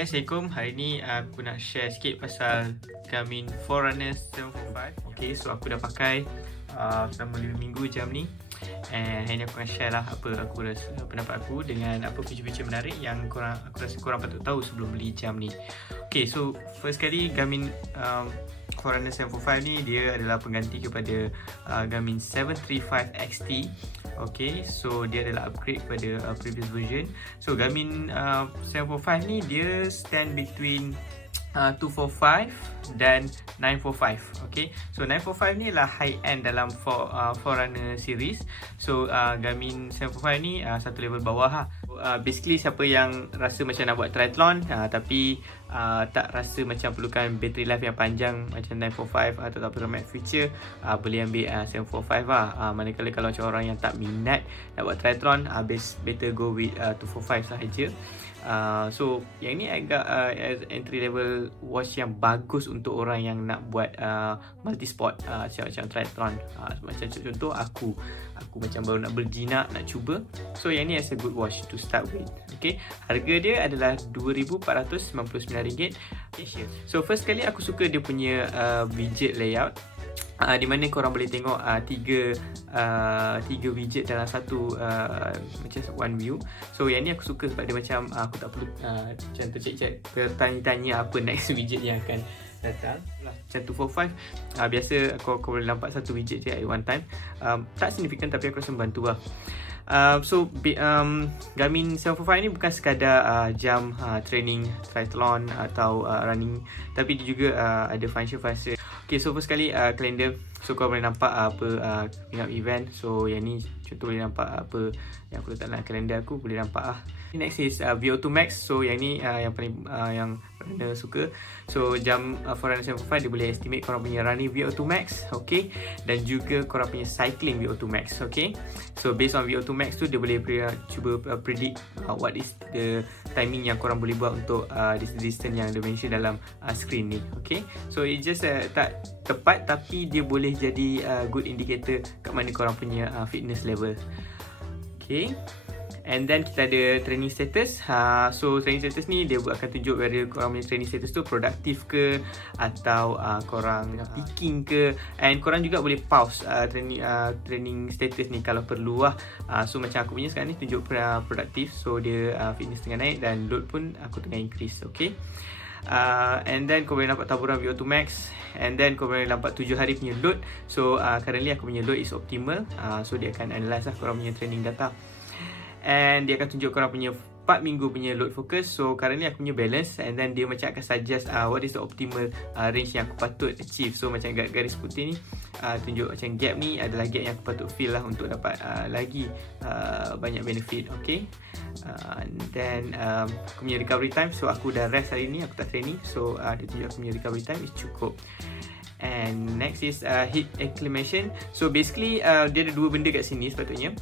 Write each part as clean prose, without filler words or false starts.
Hai guys, Assalamualaikum. Hari ni aku nak share sikit pasal Garmin Forerunner 745. Okay, so aku dah pakai selama 5 minggu jam ni. And hari ni aku akan share lah apa aku rasa, pendapat aku dengan apa feature-feature menarik yang aku rasa korang patut tahu sebelum beli jam ni. Okay, so first kali Garmin Forerunner 745 ni dia adalah pengganti kepada Garmin 735 XT. Okay, so dia adalah upgrade kepada previous version. So Garmin 745 ni dia stand between 245 dan 945. Okay, so 945 ni lah high end dalam Forerunner series. So Garmin 745 ni satu level bawah lah. Basically siapa yang rasa macam nak buat triathlon tapi tak rasa macam perlukan battery life yang panjang macam 945 atau tak perlu ramai feature, boleh ambil 745 lah. Manakala kalau macam orang yang tak minat nak buat triathlon, better go with 245 sahaja. So yang ni agak entry level watch yang bagus untuk orang yang nak buat multi sport, macam triathlon. Macam contoh aku macam baru nak berjinak, nak cuba. So yang ni as a good watch to start with. Okay, harga dia adalah RM2,499. So first kali aku suka dia punya widget layout, di mana korang boleh tengok tiga widget dalam satu macam one view. So yang ni aku suka sebab dia macam aku tak perlu macam tu cek bertanya-tanya apa next widget yang akan datang. Macam 245 biasa kau boleh nampak satu widget je at one time. Tak signifikan tapi aku rasa membantu lah. Garmin 745 ni bukan sekadar jam training triathlon atau running, tapi dia juga ada function-function. Okay, so first kali kalender. So kau boleh nampak apa coming up event. So yang ni contoh boleh nampak apa yang aku letak dalam kalender aku, boleh nampak lah. Next is VO2 Max. So yang ni yang paling yang runner suka. So jam Forerunner 745 dia boleh estimate korang punya running VO2 Max, okay, dan juga korang punya cycling VO2 Max, okay. So based on VO2 Max tu dia boleh cuba predict what is the timing yang korang boleh buat untuk distance yang dia mention dalam screen ni, okay. So it just tak tepat tapi dia boleh jadi good indicator kat mana korang punya fitness level, okay. And then kita ada training status. So training status ni dia akan tunjuk whether korang punya training status tu produktif ke atau korang peaking ke. And korang juga boleh pause training status ni kalau perlu lah. So macam aku punya sekarang ni tunjuk produktif. So dia fitness tengah naik dan load pun aku tengah increase, okay. And then kau boleh nampak taburan VO2 Max. And then kau boleh nampak 7 hari punya load. So currently aku punya load is optimal. So dia akan analyse lah korang punya training data. And dia akan tunjuk korang punya 4 minggu punya load focus. So currently aku punya balance. And then dia macam akan suggest what is the optimal range yang aku patut achieve. So macam garis putih ni tunjuk macam gap ni adalah gap yang aku patut fill lah untuk dapat lagi banyak benefit, okay. And then aku punya recovery time. So aku dah rest hari ni, aku tak training. So dia tunjuk aku punya recovery time is cukup. And next is heat acclimation. So basically dia ada dua benda kat sini sepatutnya.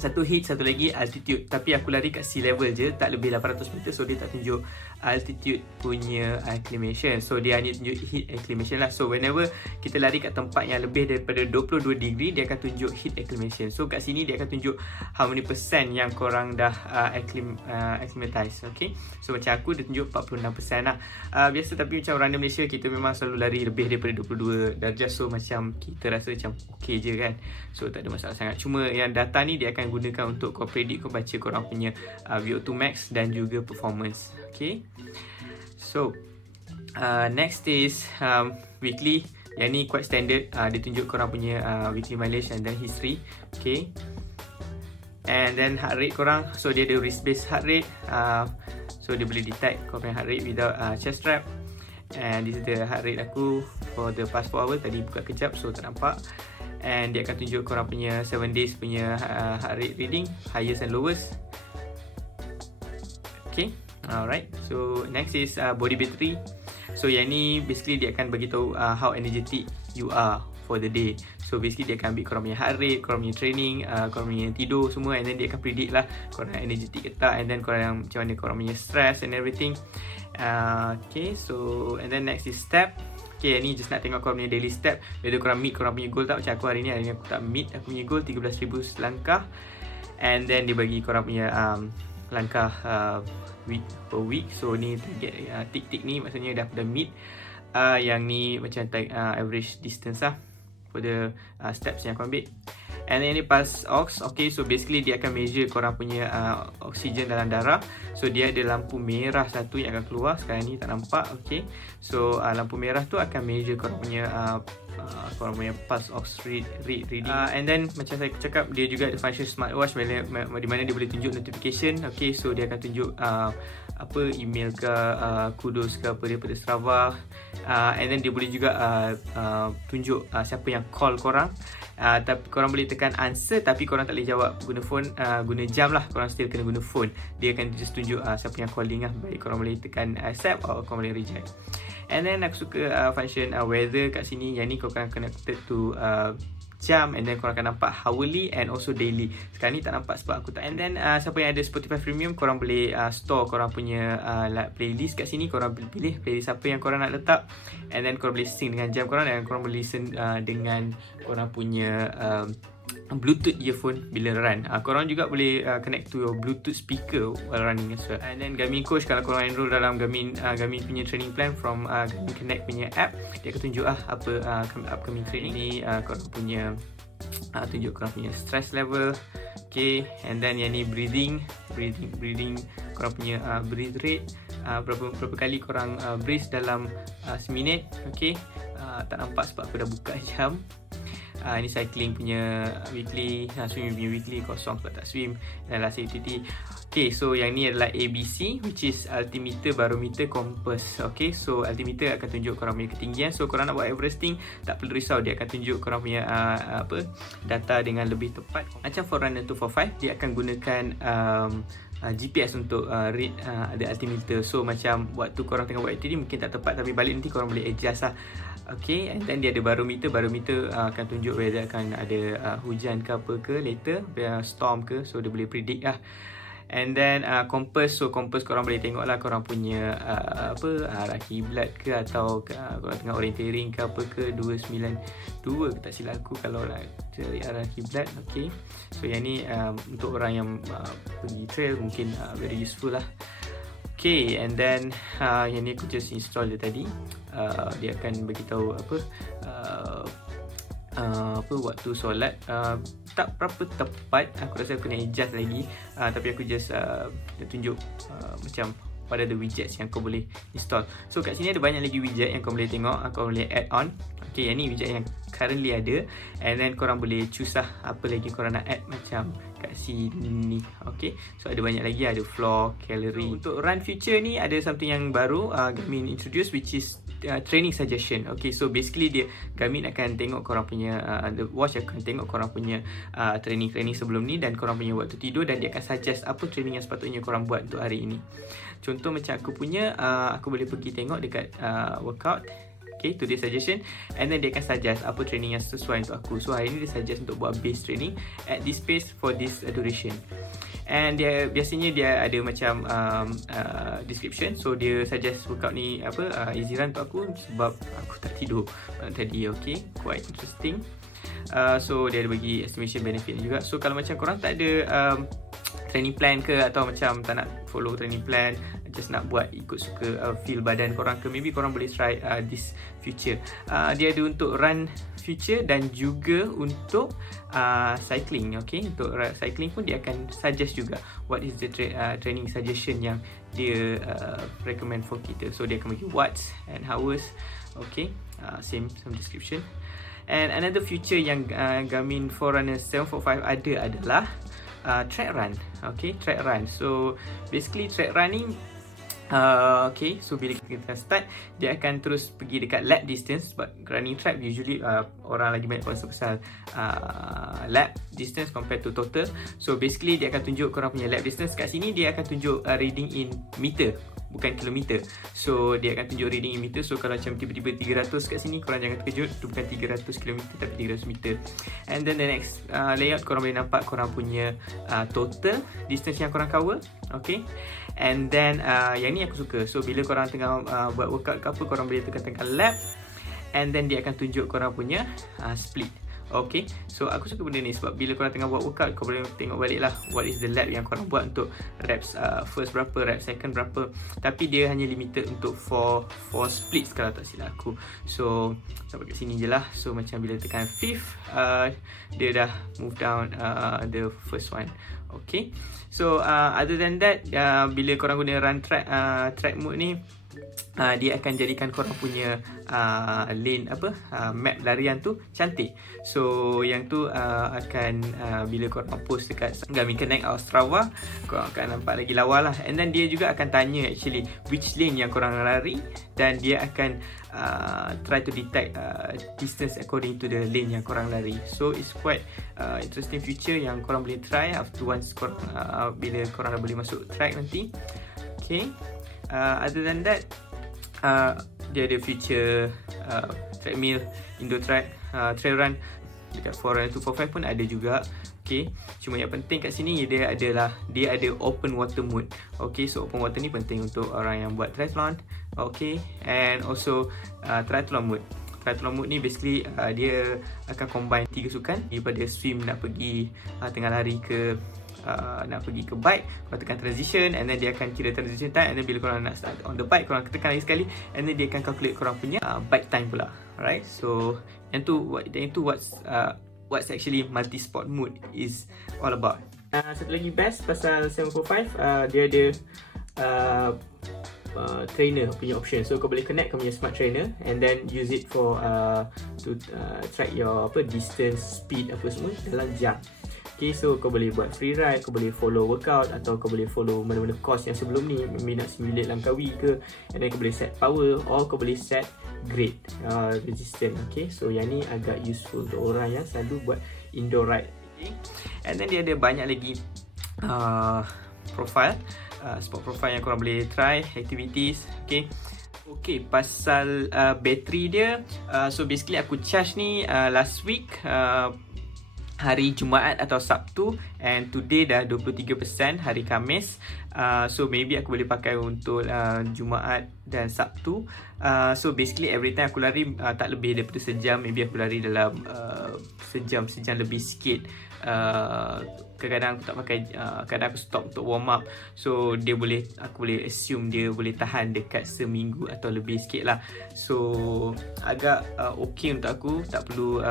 Satu heat, satu lagi altitude. Tapi aku lari kat sea level je, tak lebih 800 meter. So dia tak tunjuk altitude punya acclimation. So dia hanya tunjuk heat acclimation lah. So whenever kita lari kat tempat yang lebih daripada 22 degree, dia akan tunjuk heat acclimation. So kat sini dia akan tunjuk how many percent yang korang dah acclimatize, okay. So macam aku dia tunjuk 46% lah. Biasa tapi macam runner Malaysia kita memang selalu lari lebih daripada 22 darjah. So macam kita rasa macam okay je kan. So tak ada masalah sangat. Cuma yang data ni dia akan gunakan untuk kau predict, kau baca korang punya VO2 Max dan juga performance, okay. So next is weekly. Yang ni quite standard. Dia tunjuk korang punya weekly mileage and then history, okay. And then heart rate korang. So dia ada wrist based heart rate. So dia boleh detect korang punya heart rate without chest strap. And this is the heart rate aku for the past 4 hours. Tadi buka kejap so tak nampak. And dia akan tunjuk korang punya 7 days punya heart rate reading, highest and lowest, okay. Alright, so next is body battery. So yang ni basically dia akan bagi tahu how energetic you are for the day. So basically dia akan ambil korang punya heart rate, korang punya training, korang punya tidur semua. And then dia akan predict lah korang energetic ke tak. And then korang macam mana korang punya stress and everything. Okay, so and then next is step. Okay, ni just nak tengok korang punya daily step. Whether korang meet korang punya goal tak. Macam aku hari ni aku tak meet aku punya goal 13,000 langkah. And then dia bagi korang punya langkah week per week. So ni target tick ni maksudnya dah meet yang ni macam average distance lah pada steps yang kau ambil. And then ni pulse ox. Okay, so basically dia akan measure korang punya oksigen dalam darah. So dia ada lampu merah satu yang akan keluar. Sekarang ni tak nampak. Okay, so lampu merah tu akan measure korang punya pulse ox reading. And then macam saya cakap, dia juga ada function smartwatch di mana dia boleh tunjuk notification. Okay, so dia akan tunjuk email ke kudos ke apa daripada Strava. And then dia boleh juga tunjuk siapa yang call korang. Tapi korang boleh tekan answer tapi korang tak boleh jawab guna phone, guna jam lah, korang still kena guna phone. Dia akan just tunjuk siapa yang calling lah. Baik korang boleh tekan accept atau korang boleh reject. And then aku suka function weather kat sini. Yang ni korang connected to jam, and then korang akan nampak hourly and also daily. Sekarang ni tak nampak sebab aku tak. And then siapa yang ada Spotify Premium, korang boleh store korang punya playlist kat sini. Korang pilih playlist apa yang korang nak letak, and then korang boleh sync dengan jam korang, dan korang boleh listen dengan korang punya Bluetooth earphone bila run. Korang juga boleh connect to your Bluetooth speaker while running as well. And then Garmin Coach, kalau korang enroll dalam Garmin punya training plan from Garmin Connect punya app, dia akan tunjuk apa upcoming training ni. Korang punya tunjuk korang punya stress level. Okay, and then yang ni breathing korang punya breathe rate, berapa kali korang breathe dalam seminit. Okay, tak nampak sebab aku dah buka jam. Ini cycling punya weekly, swimming punya weekly kosong sebab tak swim, dan last activity. Okay, so yang ni adalah ABC, which is altimeter, barometer, compass. Okay, so altimeter akan tunjuk korang punya ketinggian. So korang nak buat Everesting, tak perlu risau, dia akan tunjuk korang punya data dengan lebih tepat. Macam Forerunner 245, dia akan gunakan GPS untuk read ada altimeter. So macam waktu korang tengah buat activity mungkin tak tepat, tapi balik nanti korang boleh adjust lah. Okay, and then dia ada barometer akan tunjuk whether akan ada hujan ke apa ke later, storm ke, so dia boleh predict lah. And then compass, so compass korang boleh tengok lah korang punya arah kiblat ke, atau korang tengah orienteering ke apa ke, 292 tak silap aku kalau nak cari arah kiblat. Okay, so yang ni untuk orang yang pergi trail mungkin very useful lah. Okay, and then yang ni aku just install dia tadi. Dia akan beritahu waktu solat. Tak berapa tepat, aku rasa aku kena adjust lagi, tapi aku just tunjuk macam pada the widgets yang kau boleh install. So kat sini ada banyak lagi widget yang kau boleh tengok, kau boleh add on. Okay, yang ni widget yang currently ada, and then korang boleh choose lah apa lagi korang nak add macam kat sini. Okay, so ada banyak lagi, ada floor, calorie. Untuk run future ni ada something yang baru Garmin introduce, which is training suggestion. Okay, so basically Garmin akan tengok korang punya the watch akan tengok korang punya training sebelum ni dan korang punya waktu tidur, dan dia akan suggest apa training yang sepatutnya korang buat untuk hari ini. Contoh macam aku punya, aku boleh pergi tengok dekat workout. Okay, today suggestion, and then dia akan suggest apa training yang sesuai untuk aku. So hari ni dia suggest untuk buat base training at this pace for this duration. And dia biasanya dia ada macam description. So dia suggest workout ni easy run untuk aku sebab aku tak tidur tadi. Okay, quite interesting. So dia ada bagi estimation benefit juga. So kalau macam korang tak ada training plan ke, atau macam tak nak follow training plan, just nak buat ikut suka feel badan korang ke, maybe korang boleh try this future. Dia ada untuk run future dan juga untuk cycling. Okay, untuk cycling pun dia akan suggest juga what is the training suggestion yang dia recommend for kita. So dia akan bagi watts and hours. Okay, some description. And another feature yang Garmin Forerunner 745 ada adalah track run. Okay, track run. So basically track running, okay, so bila kita start, dia akan terus pergi dekat lap distance. Sebab running track usually orang lagi banyak concern pasal lap distance compared to total. So basically dia akan tunjuk korang punya lap distance. Kat sini dia akan tunjuk reading in meter, bukan kilometer. So dia akan tunjuk reading in meter. So kalau macam tiba-tiba 300 kat sini, korang jangan terkejut, itu bukan 300 km tapi 300 meter. And then the next layout, korang boleh nampak korang punya total distance yang korang cover. Okay, and then yang ni aku suka. So bila korang tengah buat workout ke apa, korang boleh tekan lap, and then dia akan tunjuk korang punya split. Okay, so aku suka benda ni sebab bila korang tengah buat workout, kau boleh tengok balik lah what is the lap yang korang buat untuk reps first berapa, rep second berapa. Tapi dia hanya limited untuk 4 splits kalau tak silap aku. So sampai kat sini je lah. So macam bila tekan 5th, dia dah move down the first one. Okay, so other than that, bila korang guna run track mode ni, dia akan jadikan korang punya lane map larian tu cantik. So yang tu akan bila korang post dekat Garmin Connect atau Strava, korang akan nampak lagi lawa lah. And then dia juga akan tanya actually which lane yang korang lari, dan dia akan try to detect distance according to the lane yang korang lari. So it's quite interesting feature yang korang boleh try after once korang, bila korang dah boleh masuk track nanti. Okay, other than that, dia ada feature treadmill, indoor track, trail run dekat Forerunner 245 pun ada juga. Okay, cuma yang penting kat sini dia ada open water mode. Okay, so open water ni penting untuk orang yang buat triathlon. Okay, and also triathlon mode. Triathlon mode ni basically dia akan combine 3 sukan, daripada swim nak pergi tengah lari ke nak pergi ke bike, korang tekan transition, and then dia akan kira transition time, and then bila korang nak start on the bike, korang tekan lagi sekali, and then dia akan calculate korang punya bike time pula. Alright, so yang tu what's actually multi-sport mode is all about. Satu lagi best pasal 745, dia ada trainer punya option. So kau boleh connect kau punya smart trainer and then use it for to track your distance, speed apa semua dalam jam. Okay, so kau boleh buat free ride, kau boleh follow workout, atau kau boleh follow mana-mana course yang sebelum ni, maybe nak simulate Langkawi ke, and then kau boleh set power, or kau boleh set grade, resistance. Okay, so yang ni agak useful untuk orang yang selalu buat indoor ride. Okay, and then dia ada banyak lagi profile, sport profile yang korang boleh try, activities. Okay, okay, pasal bateri dia, so basically aku charge ni last week, hari Jumaat atau Sabtu, and today dah 23% hari Khamis. So maybe aku boleh pakai untuk Jumaat dan Sabtu. So basically every time aku lari tak lebih daripada sejam. Maybe aku lari dalam sejam lebih sikit. Kadang-kadang aku tak pakai, kadang aku stop untuk warm up. So aku boleh assume dia boleh tahan dekat seminggu atau lebih sikit lah. So agak okay untuk aku, tak perlu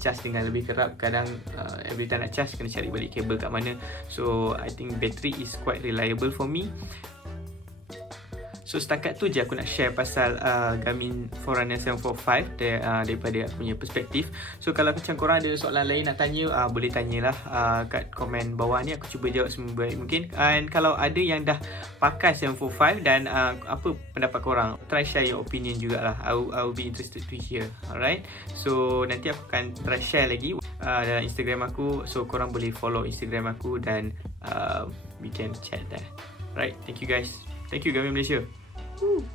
charge dengan lebih kerap. Kadang every time nak charge kena cari balik kabel kat mana. So I think battery is quite reliable for me. So setakat tu je aku nak share pasal Garmin Forerunner 745 daripada aku punya perspektif. So kalau macam korang ada soalan lain nak tanya, boleh tanyalah kat komen bawah ni, aku cuba jawab sebaik mungkin. And kalau ada yang dah pakai 745 dan apa pendapat korang, try share your opinion jugalah. I will be interested to hear. Alright, so nanti aku akan try share lagi dalam Instagram aku. So korang boleh follow Instagram aku dan we can chat there. Right, thank you guys. Thank you Garmin Malaysia. Woo.